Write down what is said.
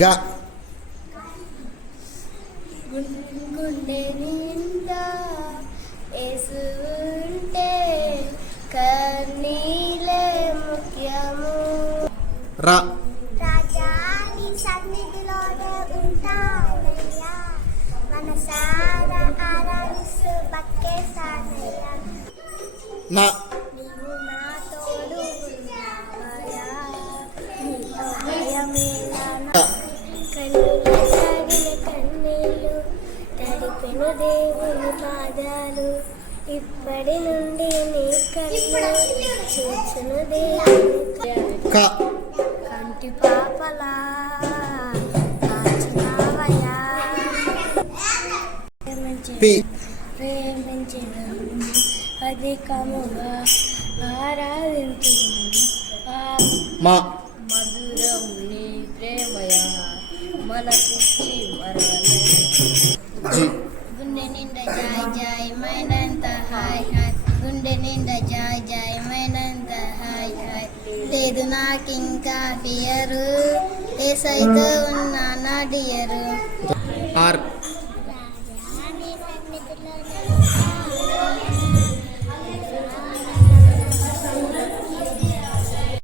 గ గుండె నిండా యేసు ఉంటే కన్నీలే ముఖ్యము. ర రాజాని సన్నిధిలోనే ఉంటానయ్యా, మనసారా ఆరాధిస్తూ బతికేస్తానయ్యా. న నీవు నా తోడు ఉన్నావయ్యా, నీతో భయమేలా. కన్నులు సాగిన కన్నీళ్ళు తడిపెను దేవుని పాదాలు, ఇప్పటి నుండి నీ కళ్ళు చూచును దేవుని. క కంటి పాపలా కాచినావయ్యా, పి ప్రేమించిన అధికముగా ఆరాధించింది. మ మధురం నీ ప్రేమయా, మనసిచ్చి మరవలే. జి గుండె నిండా జాయ్ జాయ్ మైనంత హాయ్ హాయ్, గుండె నిండా జాయ్ జాయ్ మైనంత హాయ్ హాయ్. లేదు నాకింకా ఫియరు, ఏసైతో ఉన్నా నా డియరు. ఆర్ రాజాని సన్నిధిలోనే